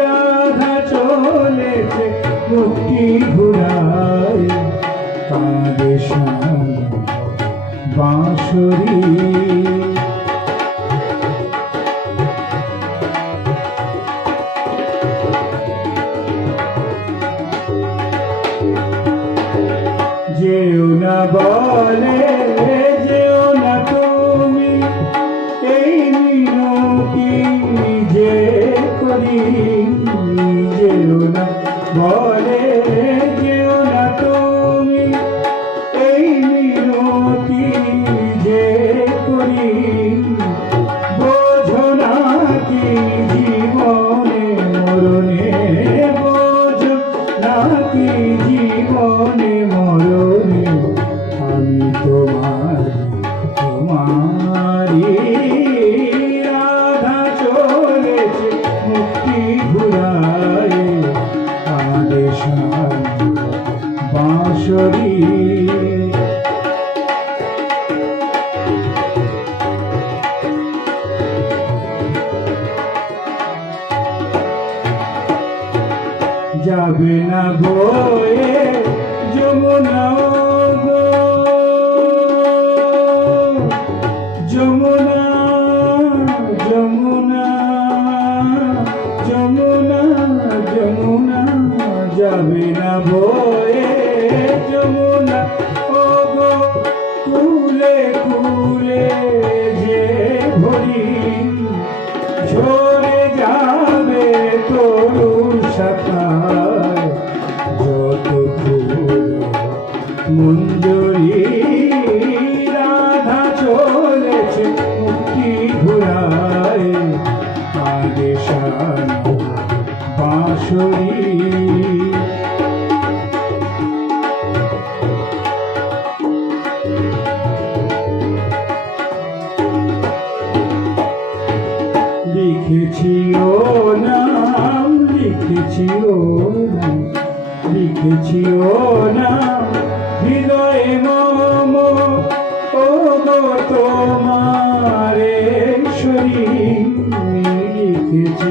রাধা চলেছে মুক্তি ঘুরায় কাঁদে শ্যাম বাঁশরি। যেও না বলে যেও না তুমি, এই মিনতি যে করি। যেও না বলে যেও না তুমি, এই মিনতি যে করি। বোঝো না কি জীবনে মরণে, বোঝো না কি জীবনে মরণে আমি তোমারি। রাধা চলেছে মুক্তি ঘুরায় কাঁদে শ্যাম বাঁশরি। যাবে না বয়ে যমুনা গো, যমুনা যমুনা যমুনা যমুনা। যাবে না বয়ে যমুনা ও গো, কুলে কুলে যে ভরি। ঝরে যাবে তরুর শাখায় যত ফুল মঞ্জরি। রাধা চলেছে মুক্তি ঘুরায় কাঁদে শ্যাম বাঁশরি। লিখেছি ও নাম, লিখেছি ও নাম, লিখেছি ও নাম হৃদয়ে মম। ও গো তোমারে শরীর লিখেছি